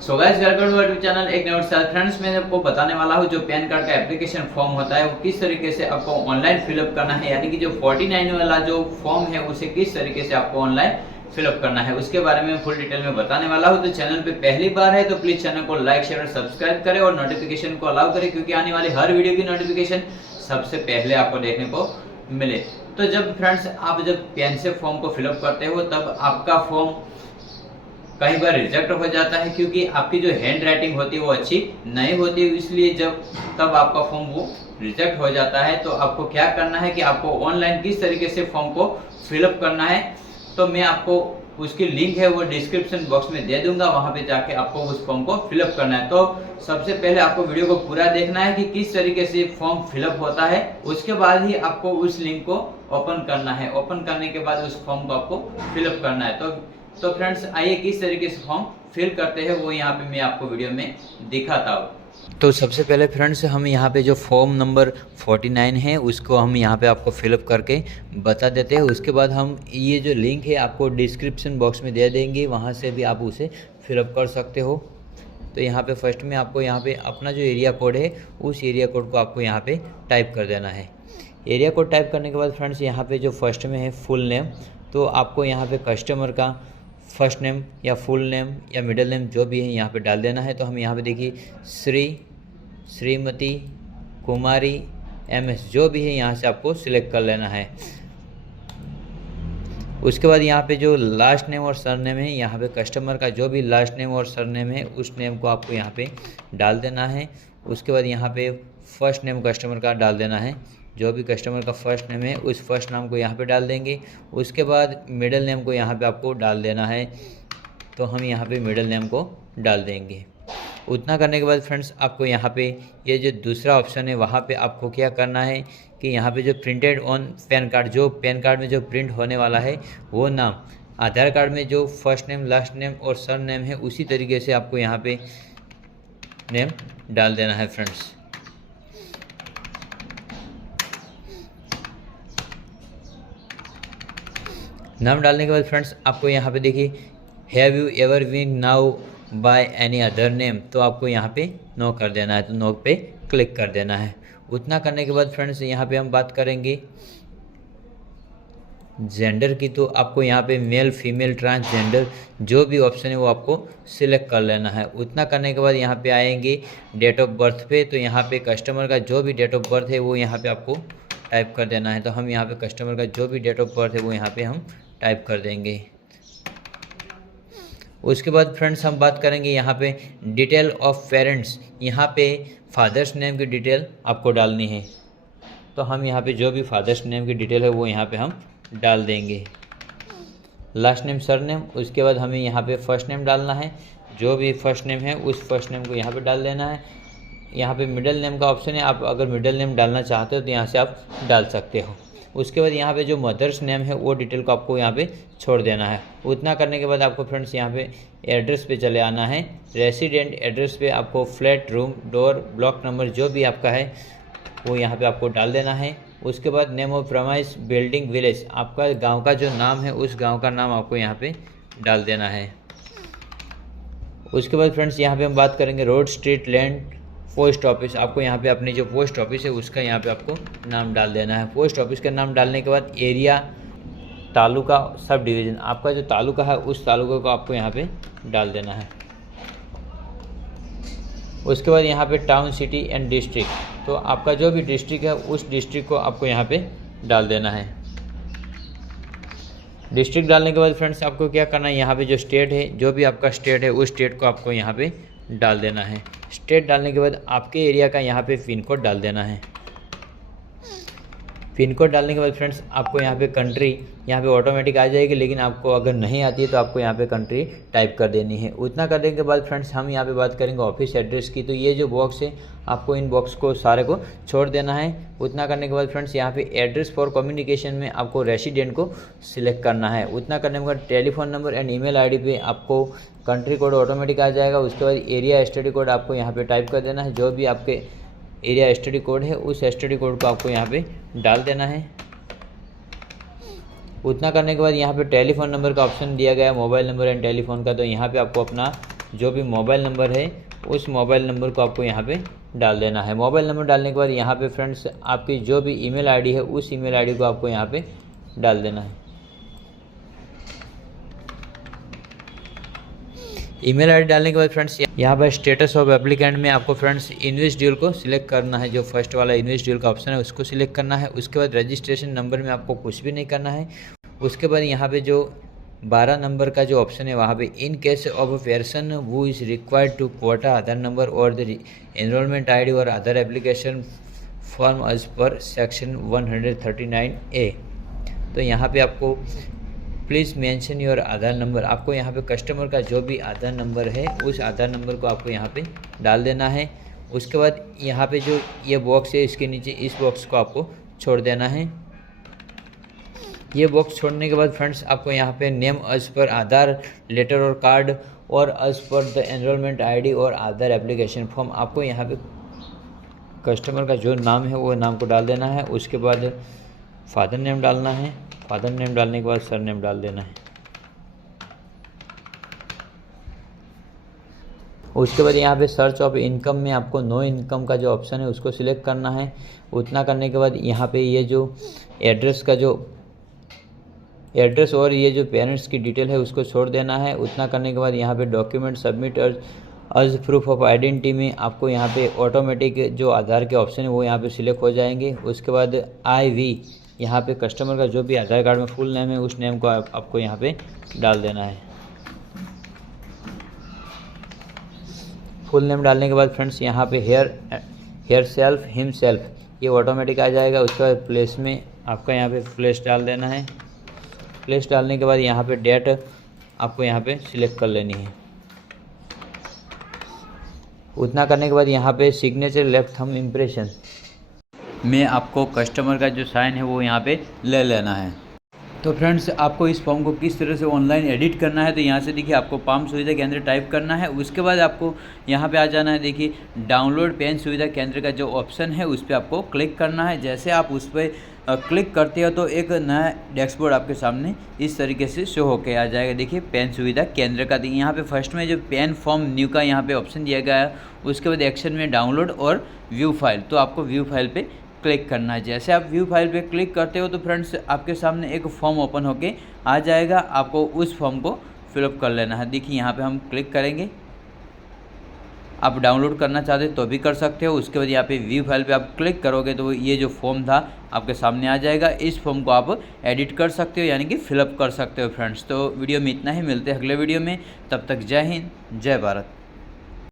So guys welcome to YouTube channel एक नोट साथ। फ्रेंड्स मैं आपको बताने वाला हूं जो पैन कार्ड का एप्लीकेशन फॉर्म होता है वो किस तरीके से आपको ऑनलाइन फिलअप करना है, यानी कि जो 49 वाला जो फॉर्म है उसे किस तरीके से आपको ऑनलाइन फिलअप करना है उसके बारे में फुल डिटेल में बताने वाला हूं। तो चैनल पे पहली बार है तो प्लीज चैनल को लाइक शेयर और सब्सक्राइब करें और नोटिफिकेशन को अलाउ करें, क्योंकि आने वाली हर वीडियो की नोटिफिकेशन सबसे पहले आपको देखने को मिले। तो जब फ्रेंड्स आप जब पेन से फॉर्म को फिलअप करते हो तब आपका फॉर्म कई बार रिजेक्ट हो जाता है, क्योंकि आपकी जो हैंड राइटिंग होती है वो अच्छी नहीं होती, इसलिए जब तब आपका फॉर्म वो रिजेक्ट हो जाता है। तो आपको क्या करना है कि आपको ऑनलाइन किस तरीके से फॉर्म को फिलअप करना है, तो मैं आपको उसकी लिंक है वो डिस्क्रिप्शन बॉक्स में दे दूंगा, वहां पे जाके आपको उस फॉर्म को फिलअप करना है। तो सबसे पहले आपको वीडियो को पूरा देखना है कि किस तरीके से फॉर्म फिलअप होता है, उसके बाद ही आपको उस लिंक को ओपन करना है। ओपन करने के बाद उस फॉर्म को आपको फिलअप करना है। तो फ्रेंड्स आइए किस तरीके से फॉर्म फिल करते हैं वो यहाँ पे मैं आपको वीडियो में दिखाता हूँ। तो सबसे पहले फ्रेंड्स हम यहाँ पे जो फॉर्म नंबर 49 है उसको हम यहाँ पे आपको फिलअप करके बता देते हैं। उसके बाद हम ये जो लिंक है आपको डिस्क्रिप्शन बॉक्स में दे देंगे, वहाँ से भी आप उसे फिलअप कर सकते हो। तो यहाँ पे फर्स्ट में आपको यहाँ पे अपना जो एरिया कोड है उस एरिया कोड को आपको यहाँ पे टाइप कर देना है। एरिया कोड टाइप करने के बाद फ्रेंड्स यहाँ पे जो फर्स्ट में है फुल नेम, तो आपको यहाँ पे कस्टमर का फर्स्ट नेम या फुल नेम या मिडिल नेम जो भी है यहाँ पे डाल देना है। तो हम यहाँ पे देखिए श्रीमती कुमारी MS जो भी है यहाँ से आपको सिलेक्ट कर लेना है। उसके बाद यहाँ पे जो लास्ट नेम और सरनेम है, यहाँ पे कस्टमर का जो भी लास्ट नेम और सरनेम है उस नेम को आपको यहाँ पे डाल देना है। उसके बाद यहाँ पे फर्स्ट नेम कस्टमर का डाल देना है, जो भी कस्टमर का फर्स्ट नेम है उस फर्स्ट नाम को यहाँ पे डाल देंगे। उसके बाद मिडिल नेम को यहाँ पे आपको डाल देना है, तो हम यहाँ पे मिडिल नेम को डाल देंगे। उतना करने के बाद फ्रेंड्स आपको यहाँ पे ये जो दूसरा ऑप्शन है वहाँ पे आपको क्या करना है कि यहाँ पे जो प्रिंटेड ऑन पैन कार्ड, जो पैन कार्ड में जो प्रिंट होने वाला है वो नाम आधार कार्ड में जो फर्स्ट नेम लास्ट नेम और सर नेम है उसी तरीके से आपको यहाँ पे नेम डाल देना है फ्रेंड्स। नाम डालने के बाद फ्रेंड्स आपको यहाँ पे देखिए have you ever been known by any other name, तो आपको यहाँ पे नो कर देना है, तो नो पे क्लिक कर देना है। उतना करने के बाद फ्रेंड्स यहाँ पे हम बात करेंगे जेंडर की, तो आपको यहाँ पे मेल फीमेल ट्रांसजेंडर जो भी ऑप्शन है वो आपको सिलेक्ट कर लेना है। उतना करने के बाद यहाँ पे आएंगे डेट ऑफ बर्थ पे, तो यहाँ पे कस्टमर का जो भी डेट ऑफ बर्थ है वो यहाँ पे आपको टाइप कर देना है। तो हम यहाँ पे कस्टमर का जो भी डेट ऑफ बर्थ है वो यहाँ पे हम टाइप कर देंगे। उसके बाद फ्रेंड्स हम बात करेंगे यहाँ पे डिटेल ऑफ पेरेंट्स, यहाँ पे फादर्स नेम की डिटेल आपको डालनी है। तो हम यहाँ पे जो भी फादर्स नेम की डिटेल है वो यहाँ पे हम डाल देंगे। लास्ट नेम सर नेम, उसके बाद हमें यहाँ पे फर्स्ट नेम डालना है, जो भी फर्स्ट नेम है उस फर्स्ट नेम को यहाँ पे डाल देना है। यहाँ पे मिडिल नेम का ऑप्शन है, आप अगर मिडिल नेम डालना चाहते हो तो यहाँ से आप डाल सकते हो। उसके बाद यहाँ पे जो मदर्स नेम है वो डिटेल को आपको यहाँ पे छोड़ देना है। उतना करने के बाद आपको फ्रेंड्स यहाँ पे एड्रेस पे चले आना है। रेसिडेंट एड्रेस पे आपको flat, room, door, block number जो भी आपका है वो यहाँ पे आपको डाल देना है। उसके बाद name of premise, building, village, आपका गाँव का जो नाम है उस गाँव का नाम आपको यहाँ पे डाल देना है। उसके बाद फ्रेंड्स यहाँ पे हम बात करेंगे road, street, land, post office, आपको यहाँ पे अपनी जो पोस्ट ऑफिस है उसका यहाँ पे आपको नाम डाल देना है। पोस्ट ऑफिस का नाम डालने के बाद एरिया, तालुका, सब डिवीज़न, आपका जो तालुका है उस तालुका को आपको यहाँ पे डाल देना है। उसके बाद यहाँ पे टाउन, सिटी एंड डिस्ट्रिक्ट, तो आपका जो भी डिस्ट्रिक्ट है उस डिस्ट्रिक्ट को आपको यहाँ पे डाल देना है। डिस्ट्रिक्ट डालने के बाद फ्रेंड्स आपको क्या करना है, यहाँ पे जो स्टेट है, जो भी आपका स्टेट है उस स्टेट को आपको यहाँ पे डाल देना है। स्टेट डालने के बाद आपके एरिया का यहाँ पे पिन कोड डाल देना है। पिन कोड डालने के बाद फ्रेंड्स आपको यहाँ पे कंट्री यहाँ पे ऑटोमेटिक आ जाएगी, लेकिन आपको अगर नहीं आती है तो आपको यहाँ पे कंट्री टाइप कर देनी है। उतना करने के बाद फ्रेंड्स हम यहाँ पे बात करेंगे ऑफिस एड्रेस की, तो ये जो बॉक्स है आपको इन बॉक्स को सारे को छोड़ देना है। उतना करने के बाद फ्रेंड्स यहाँ पे एड्रेस फॉर कम्युनिकेशन में आपको रेसिडेंट को सिलेक्ट करना है। उतना करने के बाद telephone number and email ID पे आपको कंट्री कोड ऑटोमेटिक आ जाएगा। उसके बाद एरिया स्टडी कोड आपको यहाँ पे टाइप कर देना है, जो भी आपके एरिया स्टडी कोड है उस स्टडी कोड को आपको यहाँ पे डाल देना है। उतना करने के बाद यहाँ पे टेलीफोन नंबर का ऑप्शन दिया गया है, मोबाइल नंबर एंड टेलीफोन का, तो यहाँ पे आपको अपना जो भी मोबाइल नंबर है उस मोबाइल नंबर को आपको यहाँ पे डाल देना है। मोबाइल नंबर डालने के बाद यहाँ पे फ्रेंड्स आपकी जो भी ईमेल आईडी है उस ईमेल आईडी को आपको यहाँ पे डाल देना है। ईमेल आईडी डालने के बाद फ्रेंड्स यहाँ पर स्टेटस ऑफ एप्लीकेंट में आपको फ्रेंड्स इन्वेस्ट ड्यूल को सिलेक्ट करना है। जो फर्स्ट वाला इन्वेस्ट ड्यूल का ऑप्शन है उसको सिलेक्ट करना है। उसके बाद रजिस्ट्रेशन नंबर में आपको कुछ भी नहीं करना है। उसके बाद यहाँ पे जो 12 नंबर का जो ऑप्शन है वहाँ पे in case of a person who is required to quote Aadhaar number or the enrolment ID or other application form as per section 139A। तो यहाँ पे आपको please mention your Aadhaar number, आपको यहाँ पे कस्टमर का जो भी आधार नंबर है उस आधार नंबर को आपको यहाँ पे डाल देना है। उसके बाद यहाँ पे जो ये बॉक्स है इसके नीचे इस बॉक्स को आपको छोड़ देना है। ये बॉक्स छोड़ने के बाद फ्रेंड्स आपको यहाँ पे name as per Aadhaar letter और कार्ड और as per the enrolment ID और आधार एप्लीकेशन फॉर्म, आपको यहाँ पे कस्टमर का जो नाम है वो नाम को डाल देना है। उसके बाद फादर नेम डालना है। फादर नेम डालने के बाद सर नेम डाल देना है। उसके बाद यहाँ पे सर्च ऑफ इनकम में आपको नो इनकम का जो ऑप्शन है उसको सिलेक्ट करना है। उतना करने के बाद यहाँ पे ये जो एड्रेस का जो एड्रेस और ये जो पेरेंट्स की डिटेल है उसको छोड़ देना है। उतना करने के बाद यहाँ पे document submit as proof of identity में आपको यहाँ पे ऑटोमेटिक जो आधार के ऑप्शन है वो यहाँ पे सिलेक्ट हो जाएंगे। उसके बाद IV यहाँ पे कस्टमर का जो भी आधार कार्ड में फुल नेम है उस नेम को आपको यहाँ पे डाल देना है। फुल नेम डालने के बाद फ्रेंड्स यहाँ पे हेयर सेल्फ हिम सेल्फ ये ऑटोमेटिक आ जाएगा। उसके बाद प्लेस में आपका यहाँ पे प्लेस डाल देना है। प्लेस डालने के बाद यहाँ पे डेट आपको यहाँ पे सिलेक्ट कर लेनी है। उतना करने के बाद यहाँ पे सिग्नेचर लेफ्ट थंब इम्प्रेशन में आपको कस्टमर का जो साइन है वो यहाँ पे ले लेना है। तो फ्रेंड्स आपको इस फॉर्म को किस तरह से ऑनलाइन एडिट करना है, तो यहाँ से देखिए आपको पाम सुविधा केंद्र टाइप करना है। उसके बाद आपको यहाँ पे आ जाना है। देखिए डाउनलोड पेन सुविधा केंद्र का जो ऑप्शन है उस पर आपको क्लिक करना है। जैसे आप उस पर क्लिक करते हो तो एक नया डैशबोर्ड आपके सामने इस तरीके से शो होके आ जाएगा। देखिए पेन सुविधा केंद्र का यहाँ पे फर्स्ट में जो पेन फॉर्म न्यू का यहाँ पे ऑप्शन दिया गया है, उसके बाद एक्शन में डाउनलोड और व्यू फाइल, तो आपको व्यू फाइल पे क्लिक करना है। जैसे आप व्यू फाइल पे क्लिक करते हो तो फ्रेंड्स आपके सामने एक फॉर्म ओपन होके आ जाएगा। आपको उस फॉर्म को फिलअप कर लेना है। देखिए यहाँ पे हम क्लिक करेंगे। आप डाउनलोड करना चाहते हो तो भी कर सकते हो। उसके बाद यहाँ पे व्यू फाइल पे आप क्लिक करोगे तो ये जो फॉर्म था आपके सामने आ जाएगा। इस फॉर्म को आप एडिट कर सकते हो यानी कि फिलअप कर सकते हो फ्रेंड्स। तो वीडियो में इतना ही, मिलते हैं अगले वीडियो में। तब तक जय हिंद, जय भारत।